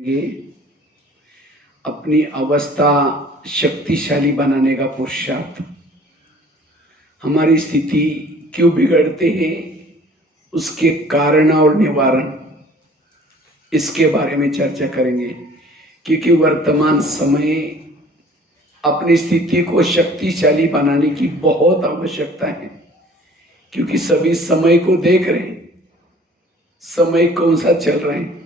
ये अपनी अवस्था शक्तिशाली बनाने का पुरुषार्थ। हमारी स्थिति क्यों बिगड़ते हैं, उसके कारण और निवारण, इसके बारे में चर्चा करेंगे। क्योंकि वर्तमान समय अपनी स्थिति को शक्तिशाली बनाने की बहुत आवश्यकता है। क्योंकि सभी समय को देख रहे हैं, समय कौन सा चल रहा है।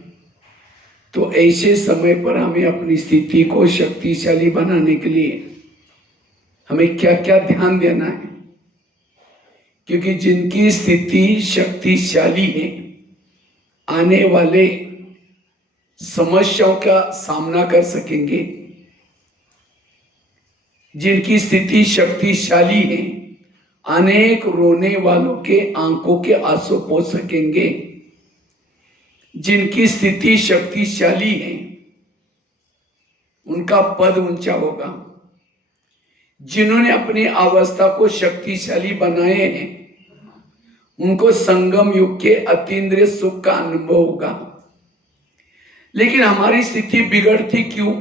तो ऐसे समय पर हमें अपनी स्थिति को शक्तिशाली बनाने के लिए हमें क्या क्या ध्यान देना है। क्योंकि जिनकी स्थिति शक्तिशाली है, आने वाले समस्याओं का सामना कर सकेंगे। जिनकी स्थिति शक्तिशाली है, अनेक रोने वालों के आंखों के आंसू पोंछ सकेंगे। जिनकी स्थिति शक्तिशाली है, उनका पद ऊंचा होगा। जिन्होंने अपनी अवस्था को शक्तिशाली बनाए हैं, उनको संगम युग के अतीन्द्रिय सुख का अनुभव होगा। लेकिन हमारी स्थिति बिगड़ती क्यों?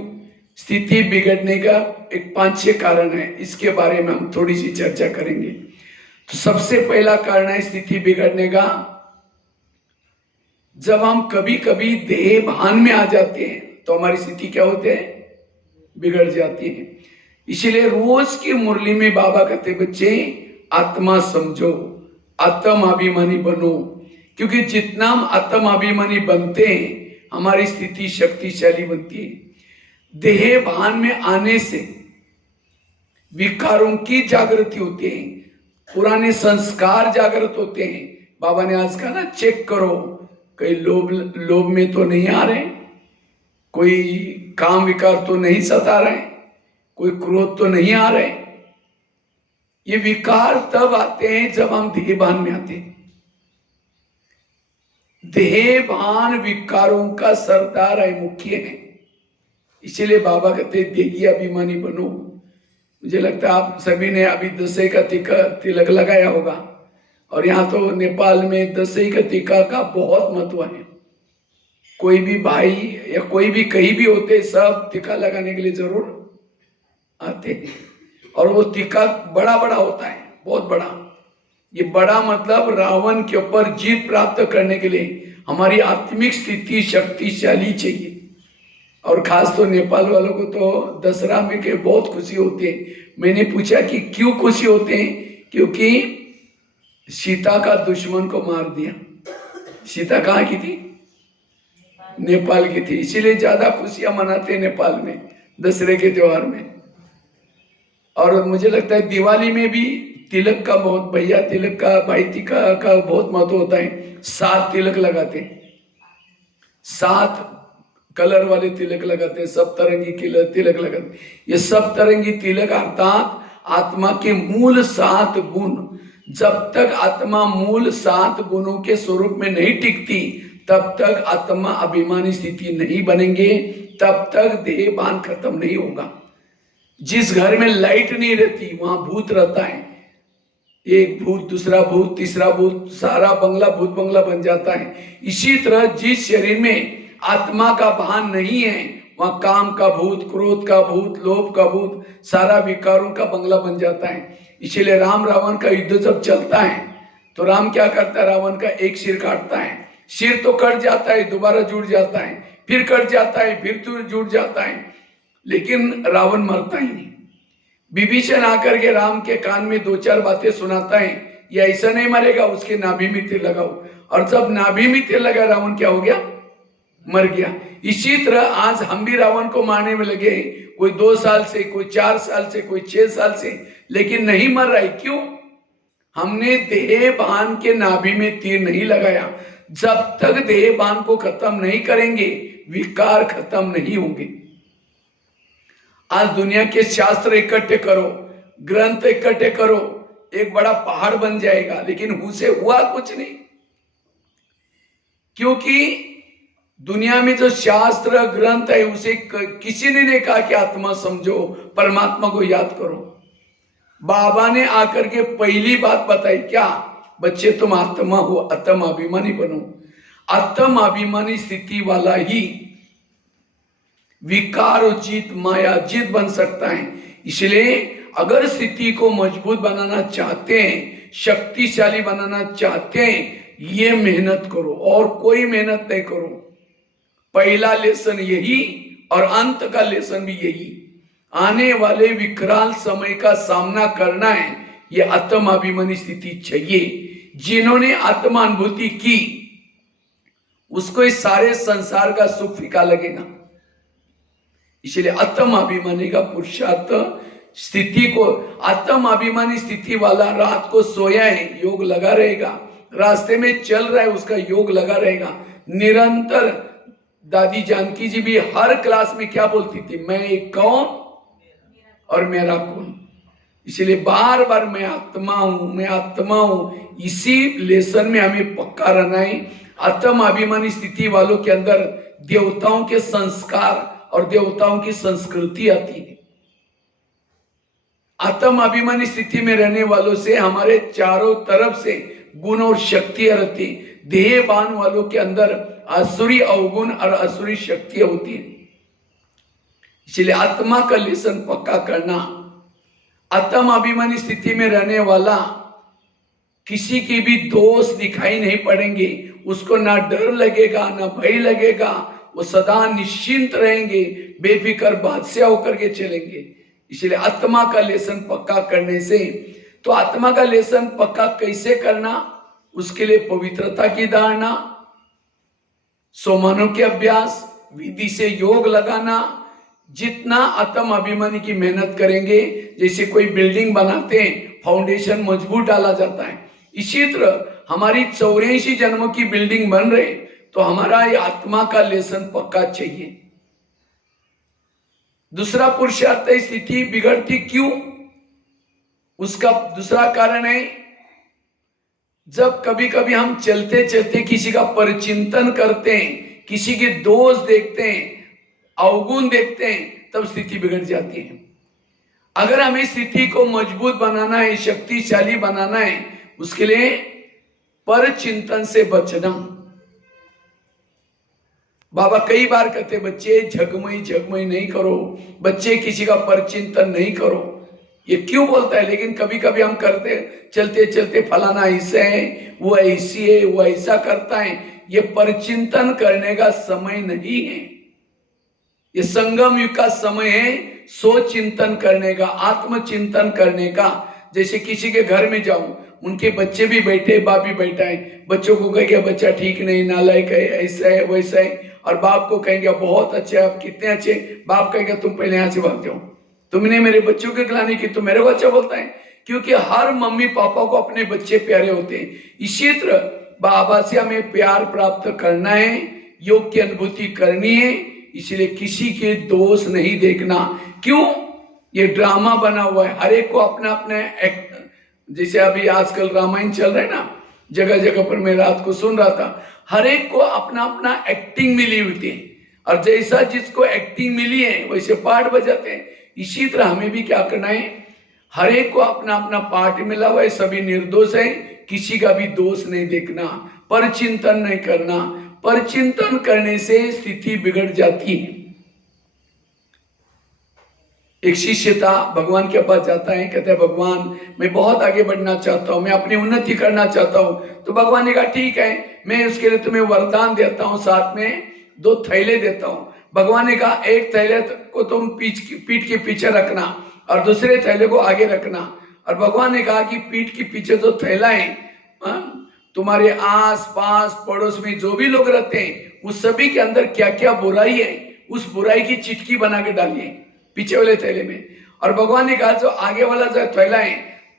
स्थिति बिगड़ने का एक 5-6 कारण है। इसके बारे में हम थोड़ी सी चर्चा करेंगे। तो सबसे पहला कारण है स्थिति बिगड़ने का, जब हम कभी कभी देह भान में आ जाते हैं तो हमारी स्थिति क्या होती है? बिगड़ जाती है। इसीलिए रोज की मुरली में बाबा कहते, बच्चे आत्मा समझो, आत्म अभिमानी बनो। क्योंकि जितना हम आत्म अभिमानी बनते हैं, हमारी स्थिति शक्तिशाली बनती है। देह भान में आने से विकारों की जागृति होती है, पुराने संस्कार जागृत होते हैं। बाबा ने आज कहा ना, चेक करो कहीं लोभ में तो नहीं आ रहे, कोई काम विकार तो नहीं सता रहे, कोई क्रोध तो नहीं आ रहे। ये विकार तब आते हैं जब हम देहभान में आते हैं। देहभान विकारों का सरदार है, मुख्य है। इसीलिए बाबा कहते देही अभिमानी बनो। मुझे लगता है आप सभी ने अभी दशई का तिलक लगाया होगा, और यहाँ तो नेपाल में दशई का टीका का बहुत महत्व है। कोई भी भाई या कोई भी कहीं भी होते, सब टीका लगाने के लिए जरूर आते हैं। और वो टीका बड़ा बड़ा होता है, बहुत बड़ा। ये बड़ा मतलब रावण के ऊपर जीत प्राप्त करने के लिए हमारी आत्मिक स्थिति शक्तिशाली चाहिए। और खास तो नेपाल वालों को तो दशहरा में के बहुत खुशी होती है। मैंने पूछा कि क्यों खुशी होते हैं? क्योंकि सीता का दुश्मन को मार दिया। सीता कहाँ की थी? नेपाल की थी। इसीलिए ज्यादा खुशियां मनाते हैं नेपाल में दशहरे के त्योहार में। और मुझे लगता है दिवाली में भी तिलक का बहुत, भैया तिलक का, भाई तिलक का बहुत महत्व होता है। 7 तिलक लगाते हैं, 7 कलर वाले तिलक लगाते हैं, सब तरंगी तिलक लगाते हैं। ये सब तरंगी तिलक अर्थात आत्मा के मूल 7 गुण। जब तक आत्मा मूल 7 गुणों के स्वरूप में नहीं टिकती, तब तक आत्मा अभिमानी स्थिति नहीं बनेंगे, तब तक देहभान खत्म नहीं होगा। जिस घर में लाइट नहीं रहती, वहां भूत रहता है। एक भूत, दूसरा भूत, तीसरा भूत, सारा बंगला भूत बंगला बन जाता है। इसी तरह जिस शरीर में आत्मा का भान नहीं है, वहां काम का भूत, क्रोध का भूत, लोभ का भूत, सारा विकारों का बंगला बन जाता है। इसीलिए राम रावण का युद्ध जब चलता है तो राम क्या करता है? रावण का एक सिर काटता है। सिर तो कट जाता है, दोबारा जुड़ जाता है, फिर कट जाता है, फिर तो जुड़ जाता है, लेकिन रावण मरता ही नहीं। विभीषण आकर के राम के कान में 2-4 बातें सुनाता है, ये ऐसा नहीं मरेगा, उसके नाभि में तीर लगाओ। और जब नाभि में तीर लगा, रावण क्या हो गया? मर गया। इसी तरह आज हम भी रावण को मारने में लगे, कोई 2 साल से, कोई 4 साल से, कोई 6 साल से, लेकिन नहीं मर रहा है। क्यों? हमने देहभान के नाभि में तीर नहीं लगाया। जब तक देहभान को खत्म नहीं करेंगे, विकार खत्म नहीं होंगे। आज दुनिया के शास्त्र इकट्ठे करो, ग्रंथ इकट्ठे करो, एक बड़ा पहाड़ बन जाएगा, लेकिन उसे हुआ कुछ नहीं। क्योंकि दुनिया में जो शास्त्र ग्रंथ है, उसे किसी ने नहीं कहा कि आत्मा समझो, परमात्मा को याद करो। बाबा ने आकर के पहली बात बताई, क्या? बच्चे तुम आत्मा हो, आत्म अभिमानी बनो। आत्म अभिमानी स्थिति वाला ही विकारोचित मायाजित बन सकता है। इसलिए अगर स्थिति को मजबूत बनाना चाहते हैं, शक्तिशाली बनाना चाहते हैं, ये मेहनत करो और कोई मेहनत नहीं करो। पहला लेसन यही और अंत का लेसन भी यही। आने वाले विकराल समय का सामना करना है, ये आत्माभिमानी स्थिति चाहिए। जिन्होंने आत्मानुभूति की उसको इस सारे संसार का सुख फीका लगेगा। इसलिए आत्माभिमानी का पुरुषार्थ स्थिति को, आत्माभिमानी स्थिति वाला रात को सोया है, योग लगा रहेगा, रास्ते में चल रहा है, उसका योग लगा रहेगा निरंतर। दादी जानकी जी भी हर क्लास में क्या बोलती थी, मैं एक कौन और मेरा कौन। इसलिए बार बार मैं आत्मा हूं, मैं आत्मा हूं, इसी लेसन में हमें पक्का रहना है। आत्माभिमानी स्थिति वालों के अंदर देवताओं के संस्कार और देवताओं की संस्कृति आती है। आत्माभिमानी स्थिति में रहने वालों से हमारे चारों तरफ से गुण और शक्तियां रहती। देहबान वालों के अंदर असुरी अवगुण और असुरी शक्तियां होती है। इसलिए आत्मा का लेसन पक्का करना। आत्माभिमानी स्थिति में रहने वाला किसी की भी दोष दिखाई नहीं पड़ेंगे, उसको ना डर लगेगा ना भय लगेगा, वो सदा निश्चिंत रहेंगे, बेफिक्र बादशाह होकर के चलेंगे। इसलिए आत्मा का लेसन पक्का करने से, तो आत्मा का लेसन पक्का कैसे करना, उसके लिए पवित्रता की धारणा, सोमानों के अभ्यास, विधि से योग लगाना। जितना आत्म अभिमानी की मेहनत करेंगे, जैसे कोई बिल्डिंग बनाते हैं फाउंडेशन मजबूत डाला जाता है, इसी तरह हमारी 84 जन्मों की बिल्डिंग बन रहे, तो हमारा ये आत्मा का लेसन पक्का चाहिए। दूसरा पुरुषार्थ स्थिति बिगड़ती क्यों, उसका दूसरा कारण है, जब कभी कभी हम चलते चलते किसी का परिचिंतन करते हैं, किसी के दोष देखते हैं, अवगुण देखते हैं, तब स्थिति बिगड़ जाती है। अगर हमें स्थिति को मजबूत बनाना है, शक्तिशाली बनाना है, उसके लिए परचिंतन से बचना। बाबा कई बार कहते बच्चे झगमई नहीं करो, बच्चे किसी का परचिंतन नहीं करो। ये क्यों बोलता है, लेकिन कभी कभी हम करते, चलते चलते फलाना ऐसे है, वो ऐसी है, वो ऐसा करता है। ये परचिंतन करने का समय नहीं है, ये संगम युग का समय है सोचिंतन करने का, आत्मचिंतन करने का। जैसे किसी के घर में जाऊं, उनके बच्चे भी बैठे, बाप भी बैठा है, बच्चों को कहेंगे बच्चा ठीक नहीं, नालायक है, ऐसा है वैसा है, और बाप को कहेंगे बहुत अच्छे, आप कितने अच्छे। बाप कहेंगे तुम पहले यहाँ से भाग जाओ, तुमने मेरे बच्चों की खिलानी की, तुम मेरे को अच्छा बोलता है। क्योंकि हर मम्मी पापा को अपने बच्चे प्यारे होते हैं। इसी तरह बाबा से हमें प्यार प्राप्त करना है, योग की अनुभूति करनी है। इसलिए किसी के दोष नहीं देखना। क्यों, ये ड्रामा बना हुआ है, हर एक को अपना अपना एक्ट। जैसे अभी आजकल रामायण चल रहा है ना, जगह जगह पर मैं रात को सुन रहा था, हर एक को अपना अपना एक्टिंग मिली हुई है, और जैसा जिसको एक्टिंग मिली है वैसे पार्ट बजाते हैं। इसी तरह हमें भी क्या करना है, हर एक को अपना अपना पार्ट मिला हुआ है, सभी निर्दोष है, किसी का भी दोष नहीं देखना, परचिंतन नहीं करना। परचिंतन करने से स्थिति बिगड़ जाती है। एक शिष्य था, भगवान के पास जाता है, कहता है भगवान मैं बहुत आगे बढ़ना चाहता हूँ, मैं अपनी उन्नति करना चाहता हूँ। तो भगवान ने कहा ठीक है, मैं उसके लिए तुम्हें वरदान देता हूँ, साथ में 2 थैले देता हूँ। भगवान ने कहा एक थैले को तुम पीठ के पीछे रखना और दूसरे थैले को आगे रखना। और भगवान ने कहा कि पीठ के पीछे जो थैला है, तुम्हारे आस पास पड़ोस में जो भी लोग रहते हैं, उस सभी के अंदर क्या क्या बुराई है, उस बुराई की चिटकी बना के डालिए पीछे वाले थैले में। और भगवान ने कहा जो आगे वाला जो थैला है,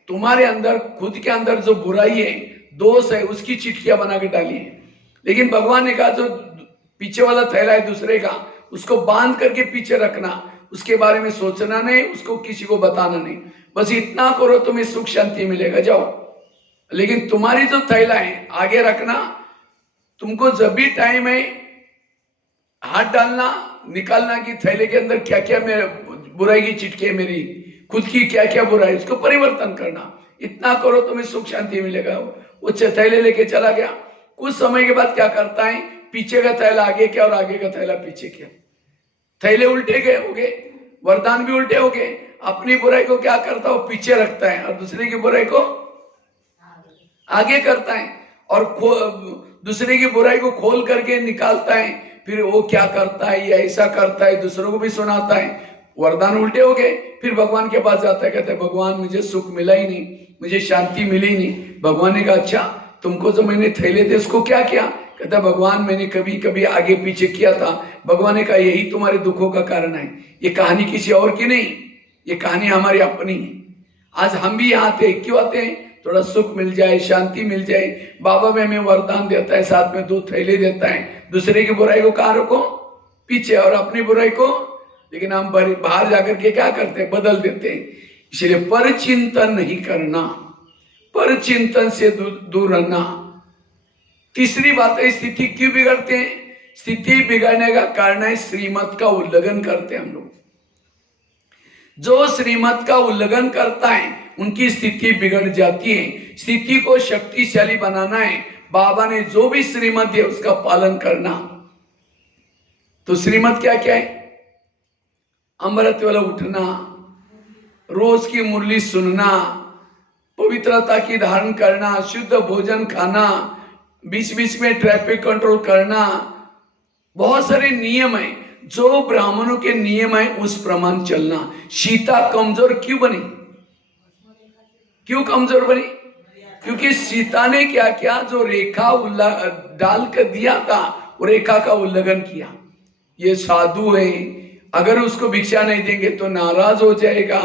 तुम्हारे अंदर खुद के अंदर जो बुराई है, दोष है, उसकी चिटकियां बना के डालिए। लेकिन भगवान ने कहा जो पीछे वाला थैला है दूसरे का, उसको बांध करके पीछे रखना, उसके बारे में सोचना नहीं, उसको किसी को बताना नहीं, बस इतना करो तुम्हें सुख शांति मिलेगा, जाओ। लेकिन तुम्हारी जो थैला है आगे रखना, तुमको जब भी टाइम है हाथ डालना, निकालना कि थैले के अंदर क्या क्या मेरे बुराई की चिटकी है, मेरी खुद की क्या क्या बुराई, उसको परिवर्तन करना। इतना करो तुम्हें सुख शांति मिलेगा। वो थैले लेके चला गया। कुछ समय के बाद क्या करता है, पीछे का थैला आगे क्या और आगे का थैला पीछे क्या। थैले उल्टे गए हो गए, वरदान भी उल्टे हो गए। अपनी बुराई को क्या करता है, वो पीछे रखता है, और दूसरे की बुराई को आगे करता है, और दूसरे की बुराई को खोल करके निकालता है। फिर वो क्या करता है, ये ऐसा करता है, दूसरों को भी सुनाता है। वरदान उल्टे हो गए। फिर भगवान के पास जाता है, कहता है भगवान मुझे सुख मिला ही नहीं, मुझे शांति मिली नहीं। भगवान ने कहा अच्छा तुमको जो मैंने थैले थे उसको क्या किया? कहता भगवान मैंने कभी कभी आगे पीछे किया था। भगवान ने कहा यही तुम्हारे दुखों का कारण है, ये कहानी किसी और की नहीं, ये कहानी हमारी अपनी है। आज हम भी यहाँ आते, क्यों आते हैं? थोड़ा सुख मिल जाए, शांति मिल जाए। बाबा में हमें वरदान देता है, साथ में 2 थैले देता है। दूसरे की बुराई को कहाँ रखो? पीछे, और अपनी बुराई को, लेकिन हम बाहर जाकर के क्या करते हैं? बदल देते हैं। इसलिए पर चिंतन नहीं करना, पर चिंतन से दूर रहना। तीसरी बात है, स्थिति क्यों बिगड़ते हैं? स्थिति बिगड़ने का कारण है श्रीमत का उल्लंघन करते हैं हम लोग। जो श्रीमत का उल्लंघन करता है उनकी स्थिति बिगड़ जाती है। स्थिति को शक्तिशाली बनाना है, बाबा ने जो भी श्रीमत दिया उसका पालन करना। तो श्रीमत क्या क्या है? अमृत वाला उठना, रोज की मुरली सुनना, पवित्रता की धारण करना, शुद्ध भोजन खाना, बीच बीच में ट्रैफिक कंट्रोल करना। बहुत सारे नियम है, जो ब्राह्मणों के नियम है उस प्रमाण चलना। सीता कमजोर क्यों बनी? क्यों कमजोर बनी? क्योंकि सीता ने क्या किया? जो रेखा डाल कर दिया था वो रेखा का उल्लंघन किया। ये साधु है, अगर उसको भिक्षा नहीं देंगे तो नाराज हो जाएगा,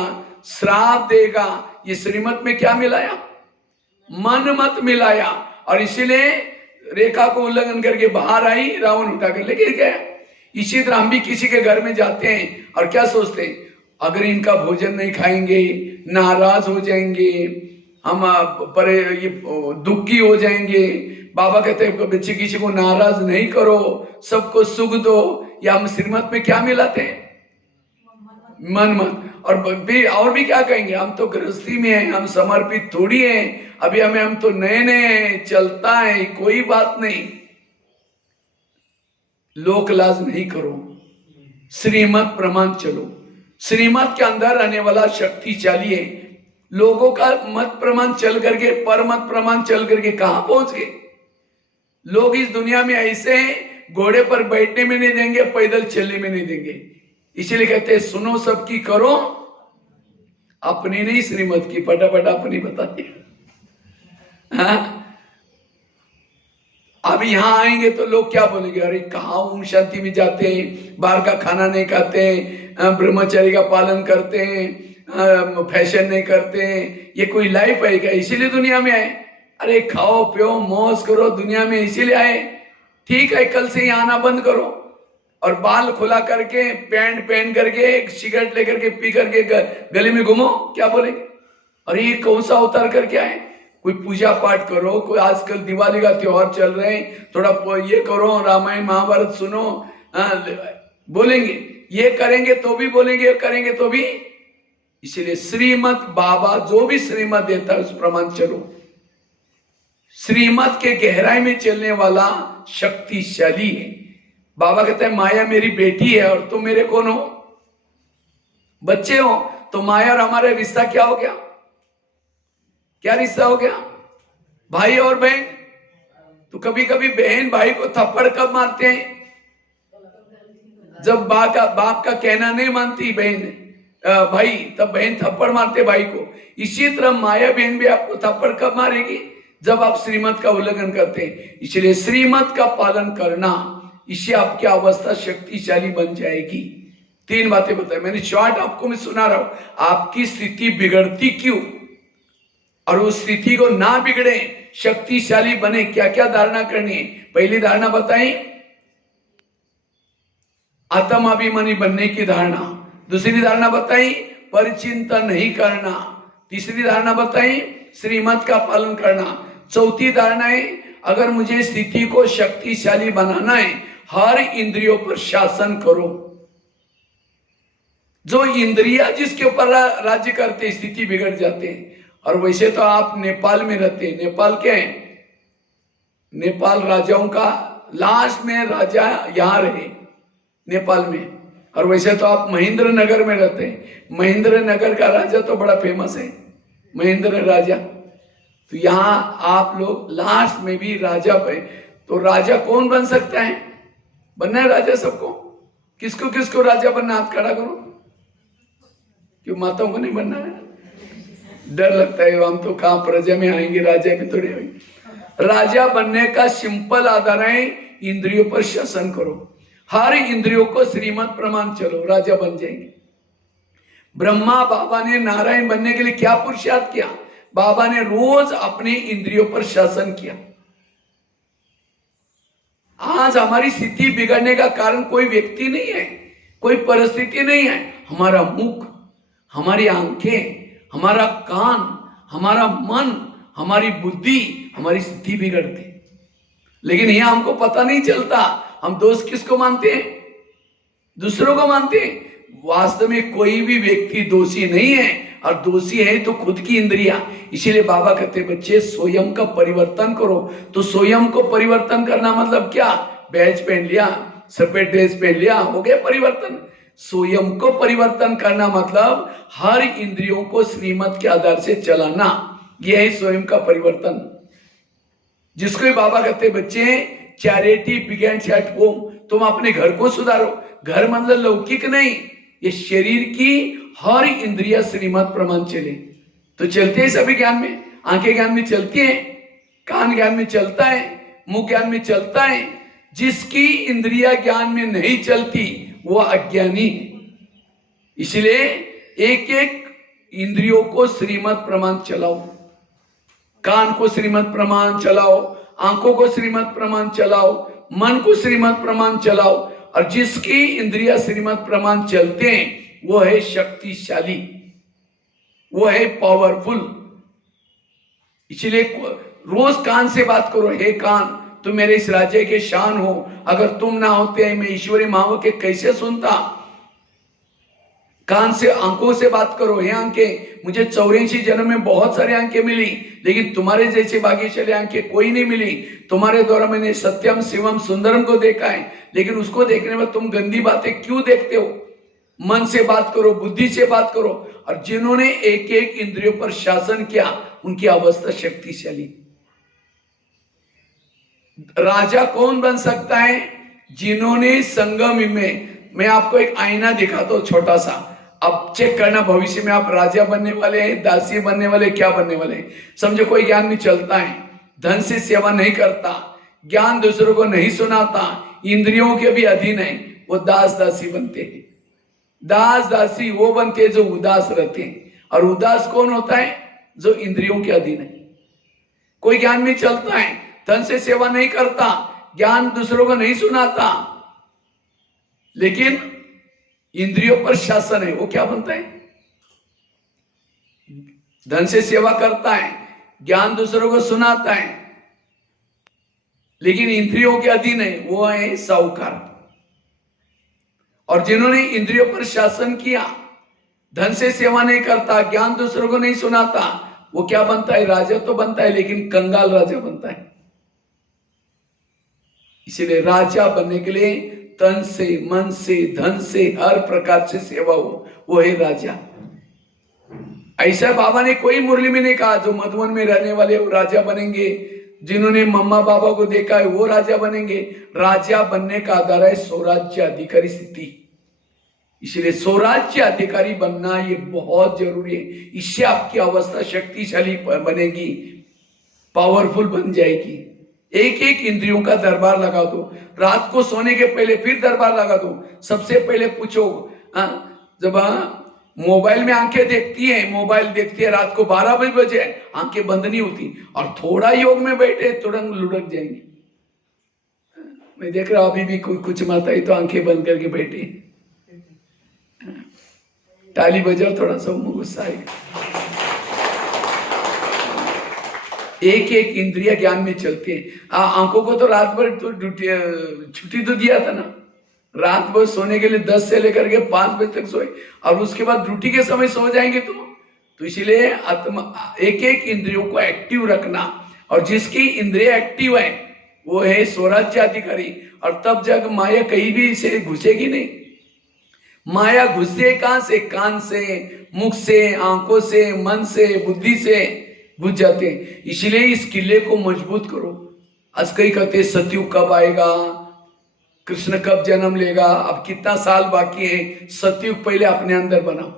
श्राप देगा। ये श्रीमत में क्या मिलाया? मन मत मिलाया, और इसीलिए रेखा को उल्लंघन करके बाहर आई, रावण उठाकर लेके गया। इसी तरह हम भी किसी के घर में जाते हैं और क्या सोचते हैं, अगर इनका भोजन नहीं खाएंगे नाराज हो जाएंगे, हम ये दुखी हो जाएंगे। बाबा कहते हैं बच्चे किसी को नाराज नहीं करो, सबको सुख दो। या हम श्रीमत में क्या मिलाते हैं? मन मत। और भी क्या कहेंगे, हम तो गृहस्थी में हैं, हम समर्पित थोड़ी हैं, अभी हम तो नए नए हैं, चलता है, कोई बात नहीं। लोक लाज नहीं करो, श्रीमत प्रमाण चलो। श्रीमत के अंदर रहने वाला शक्तिशाली है। लोगों का मत प्रमाण चल करके, पर मत प्रमाण चल करके कहां पहुंच गए लोग? इस दुनिया में ऐसे हैं, घोड़े पर बैठने में नहीं देंगे, पैदल चलने में नहीं देंगे। इसीलिए कहते हैं सुनो सबकी, करो अपनी नहीं, श्रीमत की। फटाफट अपनी बताते हैं। अब यहां आएंगे तो लोग क्या बोलेंगे, अरे कहाँ ओम शांति में जाते हैं, बाहर का खाना नहीं खाते हैं, ब्रह्मचर्य का पालन करते हैं, फैशन नहीं करते हैं, ये कोई लाइफ है क्या? इसीलिए दुनिया में आए। अरे खाओ पियो मौज करो, दुनिया में इसीलिए आए। ठीक है, कल से ही आना बंद करो, और बाल खुला करके, पैंट पहन करके, सिगरेट लेकर के पी करके गले में घूमो, क्या बोलेंगे? अरे ये कौन सा अवतार करके आए? कोई पूजा पाठ करो, कोई आजकल दिवाली का त्योहार चल रहे हैं, थोड़ा ये करो, रामायण महाभारत सुनो, बोलेंगे। ये करेंगे तो भी बोलेंगे, ये करेंगे तो भी। इसीलिए श्रीमत, बाबा जो भी श्रीमत देता है उस प्रमाण चलो। श्रीमत के गहराई में चलने वाला शक्तिशाली है। बाबा कहते हैं माया मेरी बेटी है और तुम मेरे कौन हो? बच्चे हो। तो माया और हमारा रिश्ता क्या हो गया? क्या रिश्ता हो गया? भाई और बहन। तो कभी कभी बहन भाई को थप्पड़ कब मारते हैं? जब बाप का कहना नहीं मानती बहन भाई, तब बहन थप्पड़ मारते भाई को। इसी तरह माया बहन भी आपको थप्पड़ कब मारेगी? जब आप श्रीमत का उल्लंघन करते हैं। इसलिए श्रीमत का पालन करना, इससे आपकी अवस्था शक्तिशाली बन जाएगी। 3 बातें बताई मैंने, शॉर्ट आपको मैं सुना रहा हूं। आपकी स्थिति बिगड़ती क्यों, और उस स्थिति को ना बिगड़े, शक्तिशाली बने, क्या क्या धारणा करनी है? पहली धारणा बताई आत्माभिमानी बनने की धारणा। दूसरी धारणा बताई परिचिंतन नहीं करना। तीसरी धारणा बताई श्रीमत का पालन करना। चौथी धारणा है अगर मुझे स्थिति को शक्तिशाली बनाना है, हर इंद्रियों पर शासन करो। जो इंद्रिया जिसके ऊपर राज्य करते स्थिति बिगड़ जाते हैं। और वैसे तो आप नेपाल में रहते हैं। नेपाल क्या है? नेपाल राजाओं का, लास्ट में राजा यहां रहे नेपाल में, और वैसे तो आप महेंद्र नगर में रहते हैं, महेंद्र नगर का राजा तो बड़ा फेमस है, महेंद्र राजा। तो यहाँ आप लोग लास्ट में भी राजा पे, तो राजा कौन बन सकता है? बनना है राजा सबको। किसको किसको राजा बनना? हाथ खड़ा करो। क्यों माताओं को नहीं बनना है? डर लगता है, हम तो कहाँ प्रजा में आएंगे, राजा भी थोड़ी आएंगे। राजा बनने का सिंपल आधार है, इंद्रियों पर शासन करो, हर इंद्रियों को श्रीमत प्रमाण चलो, राजा बन जाएंगे। ब्रह्मा बाबा ने नारायण बनने के लिए क्या पुरुषार्थ किया? बाबा ने रोज अपने इंद्रियों पर शासन किया। आज हमारी स्थिति बिगड़ने का कारण कोई व्यक्ति नहीं है, कोई परिस्थिति नहीं है, हमारा मुख, हमारी आंखें, हमारा कान, हमारा मन, हमारी बुद्धि, हमारी स्थिति बिगड़ती। लेकिन यह हमको पता नहीं चलता, हम दोष किसको मानते हैं? दूसरों को मानते हैं। वास्तव में कोई भी व्यक्ति दोषी नहीं है, और दोषी है तो खुद की इंद्रियां। इसीलिए बाबा कहते बच्चे स्वयं का परिवर्तन करो। तो स्वयं को परिवर्तन करना मतलब क्या? बैच पहन लिया, सफेद ड्रेस पहन लिया, हो गया परिवर्तन। स्वयं को परिवर्तन करना मतलब हर इंद्रियों को श्रीमत के आधार से चलाना, यह है स्वयं का परिवर्तन। जिसको भी बाबा कहते बच्चे चैरिटी बिगिंस एट होम, तुम अपने घर को सुधारो। घर मतलब लौकिक नहीं, ये शरीर की हर इंद्रिया श्रीमत प्रमाण चले। तो चलते हैं सभी ज्ञान में, आंखें ज्ञान में चलती हैं, कान ज्ञान में चलता है, मुंह ज्ञान में चलता है। जिसकी इंद्रिया ज्ञान में नहीं चलती वो अज्ञानी है। इसलिए एक एक इंद्रियों को श्रीमत प्रमाण चलाओ, कान को श्रीमत प्रमाण चलाओ, आंखों को श्रीमत प्रमाण चलाओ, मन को श्रीमत प्रमाण चलाओ। और जिसकी इंद्रिया श्रीमत प्रमाण चलते हैं वो है शक्तिशाली, वो है पावरफुल। इसलिए रोज कान से बात करो, हे कान तुम मेरे इस राज्य के शान हो, अगर तुम ना होते मैं ईश्वरी माओ के कैसे सुनता। कान से, आंखों से बात करो, हे आंखें मुझे 84 जन्म में बहुत सारी आंखें मिली, लेकिन तुम्हारे जैसे भाग्यशाली आंखें कोई नहीं मिली। तुम्हारे द्वारा मैंने सत्यम शिवम सुंदरम को देखा है, लेकिन उसको देखने में तुम गंदी बातें क्यों देखते हो? मन से बात करो, बुद्धि से बात करो। और जिन्होंने एक एक इंद्रियों पर शासन किया उनकी अवस्था शक्तिशाली। राजा कौन बन सकता है? जिन्होंने संगम में, मैं आपको एक आईना दिखाता हूं छोटा सा, अब चेक करना भविष्य में आप राजा बनने वाले हैं, दासी बनने वाले, क्या बनने वाले हैं। समझो कोई ज्ञान में चलता है, धन से सेवा नहीं करता, ज्ञान दूसरों को नहीं सुनाता, इंद्रियों के भी अधीन है, वो दास दासी बनते हैं। दास दासी वो बनते हैं जो उदास रहते हैं। और उदास कौन होता है? जो इंद्रियों के अधीन है। कोई ज्ञान में चलता है, धन से सेवा नहीं करता, ज्ञान दूसरों को नहीं सुनाता, लेकिन इंद्रियों पर शासन है, वो क्या बनता है? धन से सेवा करता है, ज्ञान दूसरों को सुनाता है, लेकिन इंद्रियों के अधीन है, वो है साहूकार। और जिन्होंने इंद्रियों पर शासन किया, धन से सेवा नहीं करता, ज्ञान दूसरों को नहीं सुनाता, वो क्या बनता है? राजा तो बनता है, लेकिन कंगाल राजा बनता है। इसीलिए राजा बनने के लिए तन से, मन से, धन से, हर प्रकार से सेवा हो, वो है राजा। ऐसा बाबा ने कोई मुरली में नहीं कहा जो मधुबन में रहने वाले वो राजा बनेंगे, जिन्होंने मम्मा बाबा को देखा है वो राजा बनेंगे। राजा बनने का आधार है स्वराज्य अधिकारी स्थिति। इसलिए स्वराज्य अधिकारी बनना ये बहुत जरूरी है। इससे आपकी अवस्था शक्तिशाली बनेगी, पावरफुल बन जाएगी। एक एक इंद्रियों का दरबार लगा दो, रात को सोने के पहले फिर दरबार लगा दो। सबसे पहले पूछो, जब मोबाइल में आंखें देखती है, मोबाइल देखती है रात को 12 बजे, आंखें बंद नहीं होती, और थोड़ा योग में बैठे तुरंत लुढ़क जाएंगे। मैं देख रहा हूं अभी भी कुछ माता ही तो आंखें बंद करके बैठी, ताली बजाओ थोड़ा सा, गुस्सा आएगा। एक एक इंद्रिया ज्ञान में चलती है। आंखों को तो रात भर तो छुट्टी तो दिया था ना, रात भर सोने के लिए 10 से लेकर के 5 बजे तक सोए, और उसके बाद ड्यूटी के समय सो जाएंगे तो इसीलिए एक एक इंद्रियों को एक्टिव रखना। और जिसकी इंद्रिय एक्टिव है वो है स्वराज्य अधिकारी, और तब जग माया कहीं भी इसे घुसेगी नहीं। माया घुसती कहां से? कान से, मुख से, आंखों से, मन से, बुद्धि से घुस जाते हैं। इसलिए इस किले को मजबूत करो। आज कई कहते सतयुग कब आएगा, कृष्ण कब जन्म लेगा, अब कितना साल बाकी है। सतयुग पहले अपने अंदर बनाओ,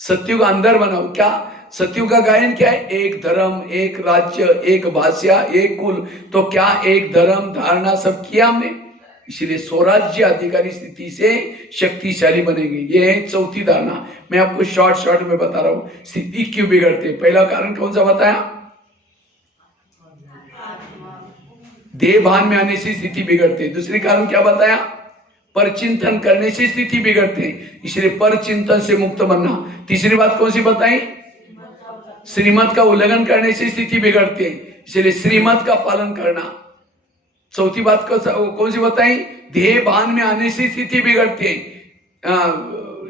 सतयुग अंदर बनाओ। क्या सतयुग का गायन क्या है? एक धर्म, एक राज्य, एक भाषा, एक कुल। तो क्या एक धर्म धारणा सब किया हमने। इसलिए स्वराज्य अधिकारी स्थिति से शक्तिशाली बनेंगे। ये है चौथी धारणा। मैं आपको शॉर्ट में बता रहा हूं स्थिति क्यों बिगड़ते। पहला कारण कौन सा बताया? देह भान में आने से स्थिति बिगड़ते। दूसरी कारण क्या बताया? परचिंतन करने से स्थिति बिगड़ते हैं, इसलिए परचिंतन से मुक्त बनना। तीसरी बात कौन सी बताई? श्रीमत का उल्लंघन करने से स्थिति बिगड़ते हैं, इसलिए श्रीमत का पालन करना। चौथी बात कौन सी बताई? देह भान में आने से स्थिति बिगड़ते हैं,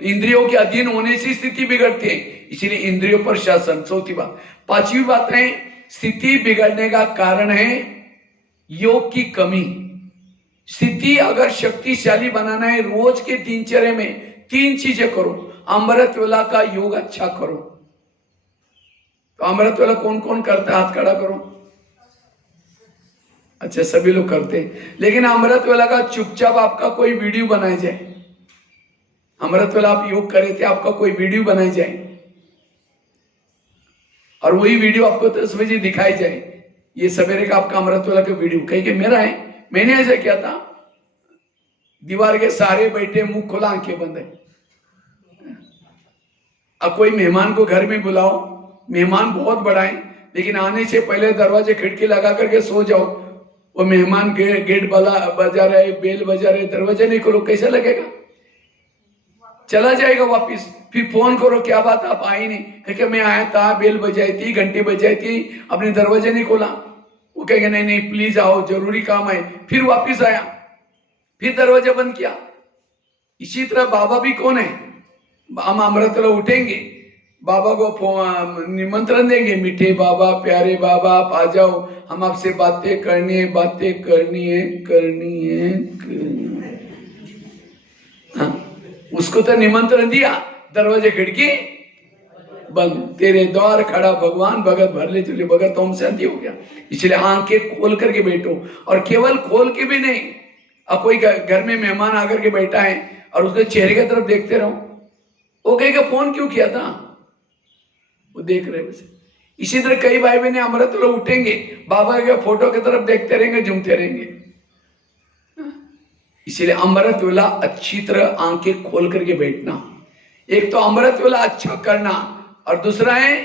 इंद्रियों के अधीन होने से स्थिति बिगड़ते हैं, इसलिए इंद्रियों पर शासन। चौथी बात। पांचवी बात है स्थिति बिगड़ने का कारण है योग की कमी। स्थिति अगर शक्तिशाली बनाना है, रोज के दिनचर्या में 3 चीजें करो। अमृत वेला का योग अच्छा करो। तो अमृत वेला कौन कौन करता है? हाथ खड़ा करो। अच्छा, सभी लोग करते हैं, लेकिन अमृत वेला का चुपचाप आपका कोई वीडियो बनाई जाए। अमृत वेला आप योग करे थे, आपका कोई वीडियो बनाई जाए और वही वीडियो आपको 10 बजे दिखाई जाए। ये सवेरे का आपका अमृत वेला का वीडियो कहीं के मेरा है, मैंने ऐसा किया था। दीवार के सारे बैठे, मुंह खुला, आंखें बंद है। अब कोई मेहमान को घर में बुलाओ, मेहमान बहुत बड़ा है, लेकिन आने से पहले दरवाजे खिड़की लगा करके सो जाओ। वो मेहमान गेट बजा रहे, बेल बजा रहे, दरवाजा नहीं खोलो, कैसा लगेगा? चला जाएगा वापिस। फिर फोन करो, क्या बात आप आई नहीं? क्योंकि मैं आया था, बेल बजाई थी, घंटे बजाई थी, अपने दरवाजा नहीं खोला। वो कहेगा नहीं नहीं प्लीज आओ, जरूरी काम है। फिर वापिस आया, फिर दरवाजा बंद किया। इसी तरह बाबा भी कौन है? हम अमृत वेला उठेंगे, बाबा को निमंत्रण देंगे, मीठे बाबा, प्यारे बाबा आप आ जाओ, हम आपसे बातें करनी है, बातें करनी है, करनी है, करनी है। हाँ, उसको तो निमंत्रण दिया, दरवाजे खिड़की बंद, तेरे द्वार खड़ा भगवान, भगत भर ले चले, भगत ओम शांति हो गया। इसलिए आंखें खोल करके बैठो, और केवल खोल के भी नहीं। अब कोई घर में मेहमान आकर के बैठा है और उसके चेहरे की तरफ देखते रहो, वो कहेगा फोन क्यों किया था, वो देख रहे बस। इसी तरह कई भाई बहने अमृत वेला उठेंगे, बाबा के फोटो की तरफ देखते रहेंगे, झूमते रहेंगे। इसीलिए अमृत वेला अच्छी तरह आंखें खोल करके बैठना। एक तो अमृत वेला अच्छा करना, और दूसरा है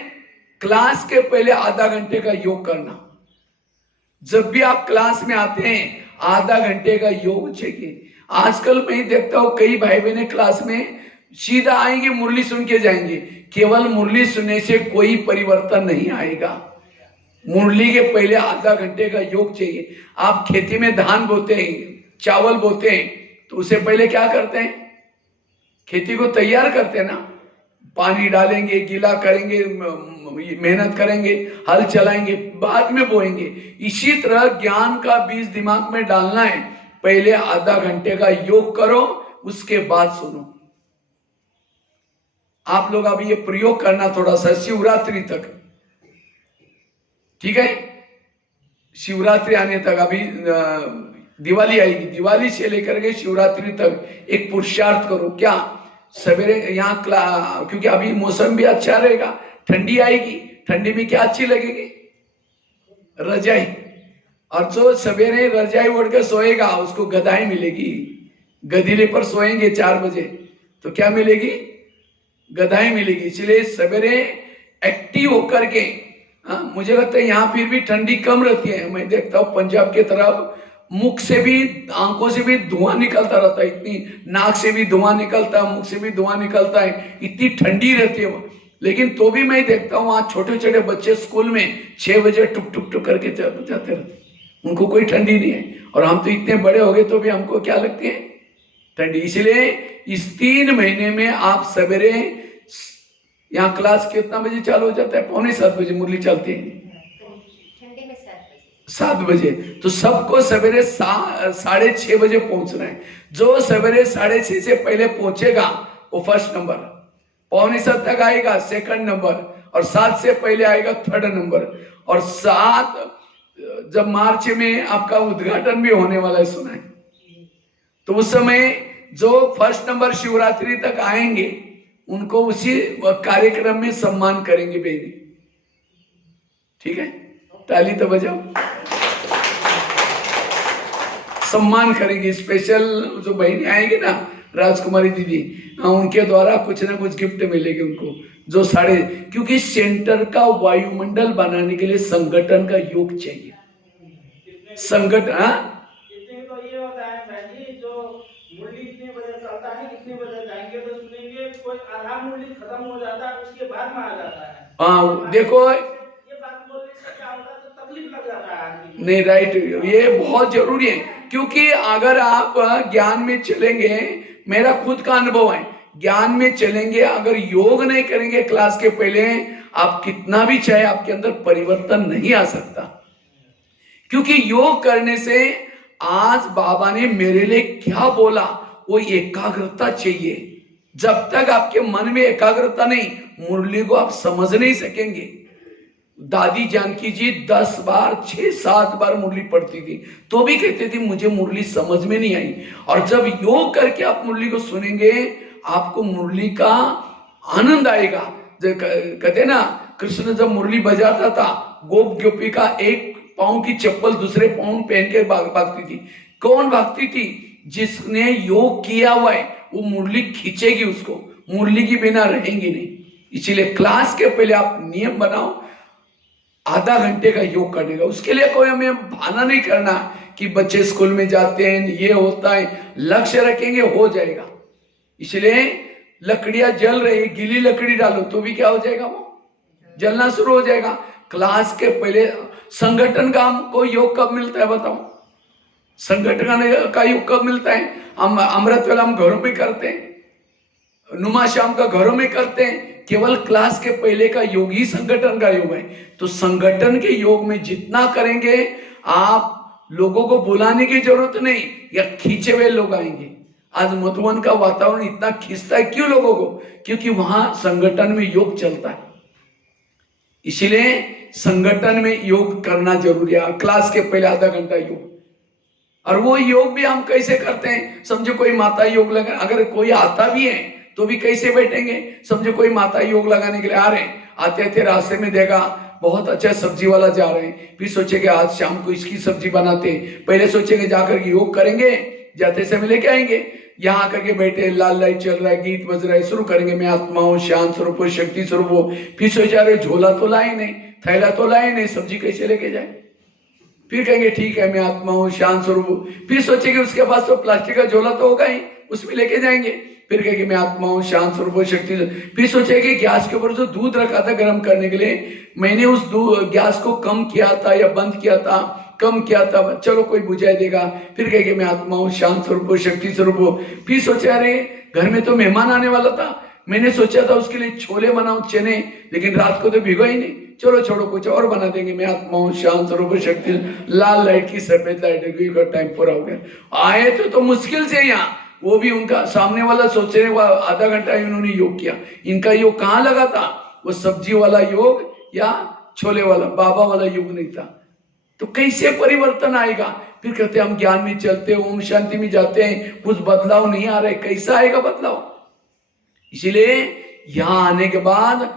क्लास के पहले आधा घंटे का योग करना। जब भी आप क्लास में आते हैं आधा घंटे का योग चाहिए। आजकल मैं देखता हूं कई भाई बहने क्लास में सीधा आएंगे, मुरली सुन के जाएंगे। केवल मुरली सुनने से कोई परिवर्तन नहीं आएगा। मुरली के पहले आधा घंटे का योग चाहिए। आप खेती में धान बोते हैं, चावल बोते हैं, तो उससे पहले क्या करते हैं? खेती को तैयार करते हैं ना, पानी डालेंगे, गीला करेंगे, मेहनत करेंगे, हल चलाएंगे, बाद में बोएंगे। इसी तरह ज्ञान का बीज दिमाग में डालना है। पहले आधा घंटे का योग करो, उसके बाद सुनो। आप लोग अभी ये प्रयोग करना थोड़ा सा शिवरात्रि तक, ठीक है? शिवरात्रि आने तक, अभी दिवाली आएगी, दिवाली से लेकर के शिवरात्रि तक एक पुरुषार्थ करो। क्या? सवेरे यहाँ क्योंकि अभी मौसम भी अच्छा रहेगा, ठंडी आएगी, ठंडी में क्या अच्छी लगेगी? रजाई। और जो सवेरे रजाई ओढ़ के सोएगा उसको गदाई मिलेगी। गदीले पर सोएंगे 4 बजे तो क्या मिलेगी? गदाई मिलेगी। इसलिए सवेरे एक्टिव होकर के, मुझे लगता है यहाँ फिर भी ठंडी कम रहती है। मैं देखता हूँ पंजाब के तरफ मुख से भी, आंखों से भी धुआं निकलता रहता है, इतनी नाक से भी धुआं निकलता है, मुख से भी धुआं निकलता है, इतनी ठंडी रहती है वो। लेकिन तो भी मैं देखता हूँ वहाँ छोटे छोटे बच्चे स्कूल में 6 बजे टुक टुक टुक करके जाते रहते, उनको कोई ठंडी नहीं है। और हम तो इतने बड़े हो गए तो भी हमको क्या लगती है? ठंडी। इसलिए इस 3 महीने में आप सवेरे, यहाँ क्लास कितना बजे चालू हो जाता है? 6:45 बजे मुरली चलती है। ठंडी में 7 बजे। 7 बजे। तो सबको सवेरे 6:30 बजे पहुंचना है। जो सवेरे 6:30 से पहले पहुंचेगा वो फर्स्ट नंबर, 6:45 तक आएगा सेकंड नंबर, और 7 से पहले आएगा थर्ड नंबर। और 7 जब मार्च में आपका उद्घाटन भी होने वाला है, सुना है, तो उस समय जो फर्स्ट नंबर शिवरात्रि तक आएंगे उनको उसी कार्यक्रम में सम्मान करेंगे बेबी। ठीक है, ताली तो बजाओ, सम्मान करेंगे। स्पेशल जो बहनें आएंगी ना, राजकुमारी दीदी, उनके द्वारा कुछ ना कुछ गिफ्ट मिलेगी उनको, जो क्योंकि सेंटर का वायुमंडल बनाने के लिए संगठन का योग चाहिए। संगठन तो ये होता है भाई जी, जो मुरली इतने बजे चलता है, कितने बजे जाएंगे तो सुनेंगे, कोई आधा मुरली खत्म हो जाता है उसके बाद में आ जाता है। हाँ देखो, ये बात बोलने से क्या होता है, तो तकलीफ लग जाता है आदमी। नहीं, राइट, ये बहुत जरूरी है। क्योंकि अगर आप ज्ञान में चलेंगे, मेरा खुद का अनुभव है, ज्ञान में चलेंगे अगर योग नहीं करेंगे क्लास के पहले, आप कितना भी चाहे आपके अंदर परिवर्तन नहीं आ सकता। क्योंकि योग करने से, आज बाबा ने मेरे लिए क्या बोला, वो एकाग्रता चाहिए। जब तक आपके मन में एकाग्रता नहीं, मुरली को आप समझ नहीं सकेंगे। दादी जानकी जी 10 बार 6-7 बार मुरली पढ़ती थी, तो भी कहते थे मुझे मुरली समझ में नहीं आई। और जब योग करके आप मुरली को सुनेंगे, आपको मुरली का आनंद आएगा। कहते ना, कृष्ण जब मुरली बजाता था, गोप गोपी का एक पांव की चप्पल दूसरे पांव पहन के भागती थी। कौन भागती थी? जिसने योग किया हुआ है, वो मुरली खींचेगी उसको, मुरली के बिना रहेंगी नहीं। इसीलिए क्लास के पहले आप नियम बनाओ, आधा घंटे का योग करने का। उसके लिए कोई हमें बहाना नहीं करना कि बच्चे स्कूल में जाते हैं, ये होता है। लक्ष्य रखेंगे, हो जाएगा। इसलिए लकड़ियां जल रही, गीली लकड़ी डालो तो भी क्या हो जाएगा, वो जलना शुरू हो जाएगा। क्लास के पहले संगठन का हमको योग कब मिलता है बताओ? संगठन का योग कब मिलता है? हम अमृत वेला हम घरों में करते हैं, नुमा शाम का घरों में करते हैं। केवल क्लास के पहले का योग ही संगठन का योग है। तो संगठन के योग में जितना करेंगे, आप लोगों को बुलाने की जरूरत नहीं, या खींचे हुए लोग आएंगे। आज मधुबन का वातावरण इतना खींचता है, क्यों लोगों को? क्योंकि वहां संगठन में योग चलता है। इसलिए संगठन में योग करना जरूरी है। क्लास के पहले आधा घंटा योग। और वो योग भी हम कैसे करते हैं? समझो कोई माता योग लगा, अगर कोई आता भी है तो भी कैसे बैठेंगे? समझो कोई माता योग लगाने के लिए आ रहे हैं, आते थे, रास्ते में देखा बहुत अच्छा सब्जी वाला जा रहे हैं, फिर सोचेंगे आज शाम को इसकी सब्जी बनाते हैं। पहले सोचेंगे जाकर योग करेंगे, जाते समय लेके आएंगे। यहाँ आकर के बैठे, लाल लाइट चल रहा है, गीत बज रहा है, शुरू करेंगे मैं आत्मा हूँ, शांत स्वरूप हूँ, शक्ति स्वरूप हूँ। फिर सोचा रहे झोला तो लाए नहीं, थैला तो लाए नहीं, सब्जी कैसे लेके जाए? फिर कहेंगे ठीक है मैं आत्मा हूँ, शांत स्वरूप हूँ। फिर सोचेंगे उसके पास तो प्लास्टिक का झोला तो होगा ही, उसमें लेके जाएंगे। फिर कहेंगे मैं आत्मा हूँ, शांत स्वरूप हूँ, शक्ति। फिर सोचेंगे गैस के ऊपर जो दूध रखा था गर्म करने के लिए, मैंने उस गैस को कम किया था या बंद किया था, कम किया था, चलो कोई बुझा देगा। फिर कहेंगे मैं आत्मा हूँ, शांत स्वरूप हूँ, शक्ति स्वरूप हूँ। फिर सोचा अरे घर में तो मेहमान आने वाला था, मैंने सोचा था उसके लिए छोले बनाऊं, चने, लेकिन रात को तो भिगो ही नहीं, चलो छोड़ो कुछ और बना देंगे। मैं आत्मा हूँ, शांत स्वरूप हूँ, शक्ति। लाल लाइट की सफेद लाइट का टाइम पूरा हो गया। आए तो मुश्किल से यहाँ, वो भी उनका सामने वाला सोचने आधा घंटा इन्होंने योग किया। इनका योग कहाँ लगा था? वो सब्जी वाला योग या छोले वाला, बाबा वाला योग नहीं था। तो कैसे परिवर्तन आएगा? फिर कहते हम ज्ञान में चलते, ओम शांति में जाते हैं, कुछ बदलाव नहीं आ रहा है, कैसा आएगा बदलाव? इसीलिए यहां आने के बाद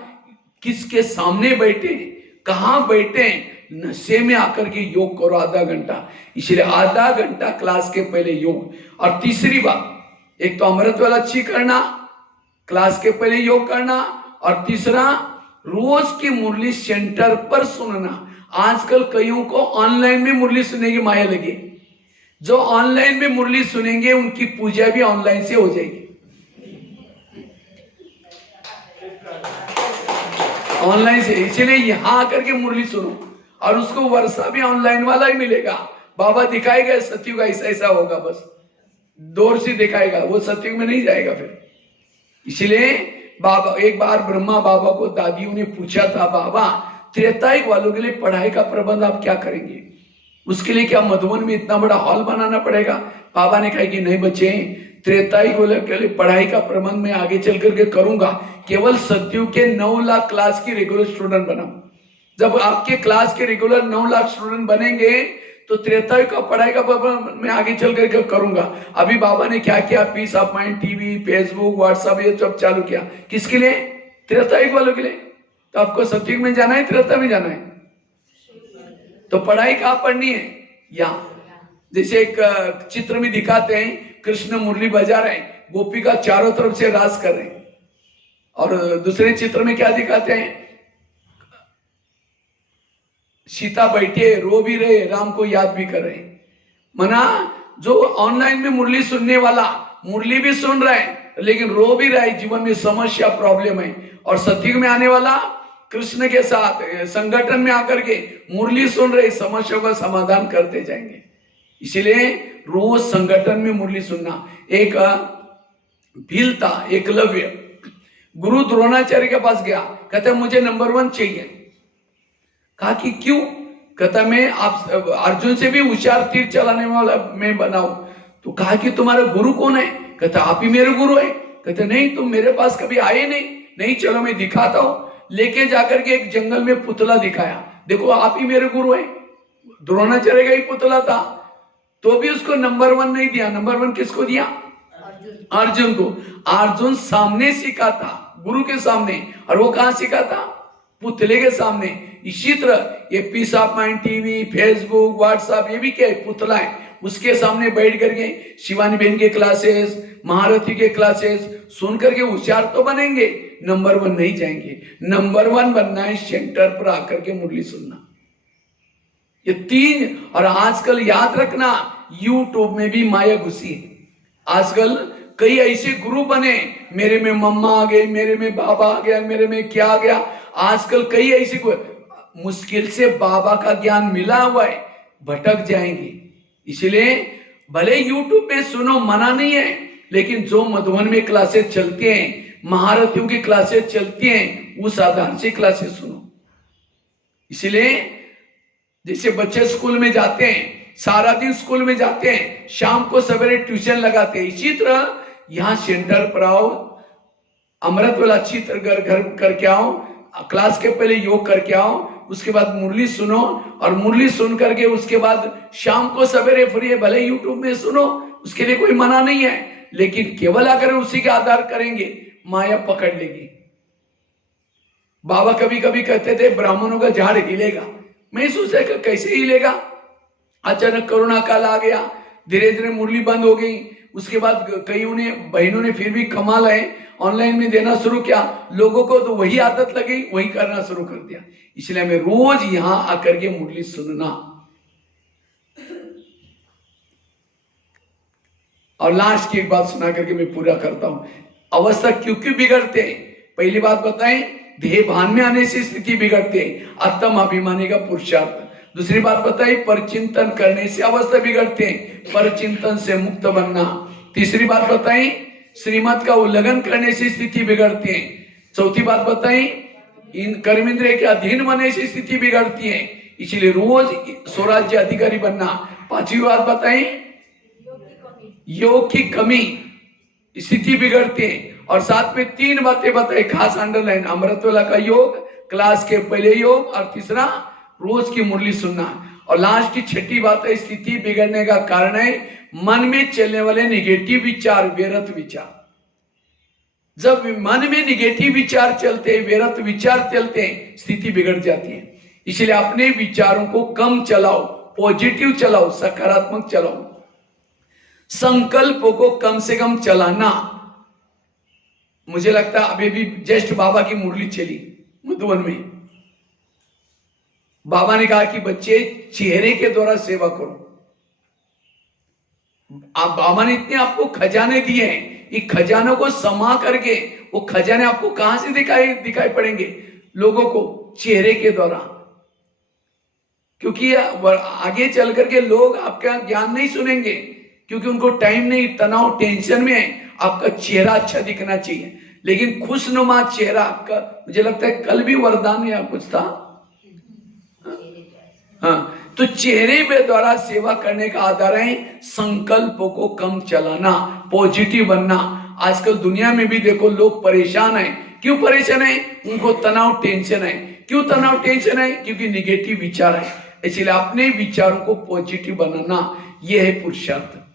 किसके सामने बैठे, कहां बैठे, नशे में आकर के योग करो आधा घंटा। इसलिए आधा घंटा क्लास के पहले योग। और तीसरी बात, एक तो अमृत वाला अच्छी करना, क्लास के पहले योग करना, और तीसरा रोज की मुरली सेंटर पर सुनना। आजकल कईयों को ऑनलाइन में मुरली सुनने की माया लगी। जो ऑनलाइन में मुरली सुनेंगे उनकी पूजा भी ऑनलाइन से हो जाएगी। ऑनलाइन से, इसलिए यहां आकर के मुरली सुनो, और उसको वर्षा भी ऑनलाइन वाला ही मिलेगा। बाबा दिखाएगा सतयुग ऐसा ऐसा होगा, बस दूर से दिखाएगा, वो सतयुग में नहीं जाएगा फिर। इसलिए बाबा, एक बार ब्रह्मा बाबा को दादियों ने पूछा था, बाबा त्रेतायुग वालों के लिए पढ़ाई का प्रबंध आप क्या करेंगे? उसके लिए क्या मधुबन में इतना बड़ा हॉल बनाना पड़ेगा? बाबा ने कहा कि नहीं बच्चे, त्रेतायुग के लिए पढ़ाई का प्रबंध मैं आगे चल करके करूंगा, केवल सतयुग के 9 लाख क्लास की रेगुलर स्टूडेंट बनाऊं। जब आपके क्लास के रेगुलर 9 लाख स्टूडेंट बनेंगे तो त्रेतायुग का पढ़ाई का प्रबंध मैं आगे चल करके करूंगा। अभी बाबा ने क्या किया? Peace of mind TV, Facebook, WhatsApp ये सब चालू किया। किसके लिए? त्रेतायुग वालों के लिए। तो आपको सतयुग में जाना है, त्रेता में जाना है? तो पढ़ाई कहाँ पढ़नी है? यहाँ। जैसे एक चित्र में दिखाते हैं, कृष्ण मुरली बजा रहे हैं, गोपिका चारों तरफ से रास कर रहे हैं। और दूसरे चित्र में क्या दिखाते हैं? सीता बैठे रो भी रहे, राम को याद भी कर रहे हैं। मना जो ऑनलाइन में मुरली सुनने वाला मुरली भी सुन रहा है लेकिन रो भी रहा है, जीवन में समस्या प्रॉब्लम है। और सतयुग में आने वाला कृष्ण के साथ संगठन में आकर के मुरली सुन रहे, समस्या का समाधान करते जाएंगे। इसलिए रोज संगठन में मुरली सुनना। एक भील था, एकलव्य, गुरु द्रोणाचार्य के पास गया, कहता मुझे नंबर 1 चाहिए। कहा कि क्यों? कहता मैं आप अर्जुन से भी होशियार तीर चलाने वाला मैं बनाऊं। तो कहा कि तुम्हारा गुरु कौन है? कहता आप ही मेरे गुरु है। कहते नहीं, तुम मेरे पास कभी आए नहीं। चलो मैं दिखाता हूं। लेके जाकर के एक जंगल में पुतला दिखाया, देखो आप ही मेरे गुरु है। द्रोणाचार्य का ही पुतला था, तो भी उसको नंबर 1 नहीं दिया। नंबर 1 किसको दिया? अर्जुन को। अर्जुन सामने सीखा था, गुरु के सामने। और वो कहां सीखा था? पुतले के सामने। इसी तरह ये peace of mind TV, Facebook, WhatsApp ये भी क्या है? पुतला है। उसके सामने बैठ करके शिवानी बहन के क्लासेस, महारथी के क्लासेस सुन करके होशियार तो बनेंगे, नंबर 1 नहीं जाएंगे। नंबर 1 बनना है सेंटर पर आकर के मुरली सुनना। ये 3। और आजकल याद रखना, यूट्यूब में भी माया घुसी है। आजकल कई ऐसे गुरु बने, मेरे में मम्मा आ गए, मेरे में बाबा आ गया, मेरे में क्या आ गया। आजकल कई ऐसे मुश्किल से बाबा का ज्ञान मिला हुआ है, भटक जाएंगे। इसलिए भले यूट्यूब में सुनो, मना नहीं है, लेकिन जो मधुबन में क्लासेस चलते हैं, महारथियों की क्लासेस चलती हैं, उस आधार से क्लासेस सुनो। इसलिए जैसे बच्चे स्कूल में जाते हैं, सारा दिन स्कूल में जाते हैं, शाम को सवेरे ट्यूशन लगाते हैं, इसी तरह यहाँ सेंटर पर आओ, अमृत वाला अच्छी तरह घर करके आओ, क्लास के पहले योग करके आओ, उसके बाद मुरली सुनो, और मुरली सुन करके उसके बाद शाम को सवेरे फ्री भले यूट्यूब में सुनो, उसके लिए कोई मना नहीं है। लेकिन केवल अगर उसी के आधार करेंगे, माया पकड़ लेगी। बाबा कभी कभी कहते थे ब्राह्मणों का झाड़ हिलेगा। मैं सोचा कैसे हिलेगा? अचानक कोरोना काल आ गया, धीरे धीरे मुरली बंद हो गई। उसके बाद कईयों ने, बहनों ने फिर भी कमाल है, ऑनलाइन में देना शुरू किया। लोगों को तो वही आदत लगी, वही करना शुरू कर दिया। इसलिए हमें रोज यहां आकर के मुरली सुनना। और लास्ट की एक बात सुना करके मैं पूरा करता हूं। अवस्था क्यों क्यों बिगड़ते हैं? पहली बात बताएं, देह भान में आने से स्थिति बिगड़ते हैं, आत्म अभिमानी का पुरुषार्थ। दूसरी बात बताई, परचिंतन करने से अवस्था बिगड़ते हैं, परचिंतन से मुक्त बनना। तीसरी बात बताई, श्रीमत का उल्लंघन करने से स्थिति बिगड़ती है। चौथी बात बताई, इन कर्मेंद्रिय के अधीन बनने से स्थिति बिगड़ती है, इसलिए रोज स्वराज्य अधिकारी बनना। पांचवी बात बताई, योग की कमी, स्थिति बिगड़ती है। और साथ में 3 बातें बताई, खास अंडरलाइन, अमृतवेला का योग, क्लास के पहले योग, और तीसरा रोज की मुरली सुनना। और लास्ट की 6ठी बात है, स्थिति बिगड़ने का कारण है मन में चलने वाले निगेटिव विचार, व्यर्थ विचार। जब मन में निगेटिव विचार चलते हैं, व्यर्थ विचार चलते हैं, स्थिति बिगड़ जाती है। इसलिए अपने विचारों को कम चलाओ, पॉजिटिव चलाओ, सकारात्मक चलाओ। संकल्पों को कम से कम चलाना। मुझे लगता है अभी भी जस्ट बाबा की मुरली चली मधुबन में। बाबा ने कहा कि बच्चे चेहरे के द्वारा सेवा करो। आप, बाबा ने इतने आपको खजाने दिए हैं, ये खजानों को समा करके, वो खजाने आपको कहां से दिखाई पड़ेंगे? लोगों को चेहरे के द्वारा। क्योंकि आगे चल करके लोग आपका ज्ञान नहीं सुनेंगे, क्योंकि उनको टाइम नहीं, तनाव, टेंशन में है। आपका चेहरा अच्छा दिखना चाहिए, लेकिन खुशनुमा चेहरा आपका। मुझे लगता है कल भी वरदान या कुछ था, हाँ, तो चेहरे पे द्वारा सेवा करने का आधार है संकल्प को कम चलाना, पॉजिटिव बनना। आजकल दुनिया में भी देखो लोग परेशान है। क्यों परेशान है? उनको तनाव, टेंशन है। क्यों तनाव, टेंशन है? क्योंकि निगेटिव विचार है। इसलिए अपने विचारों को पॉजिटिव बनाना, यह है पुरुषार्थ।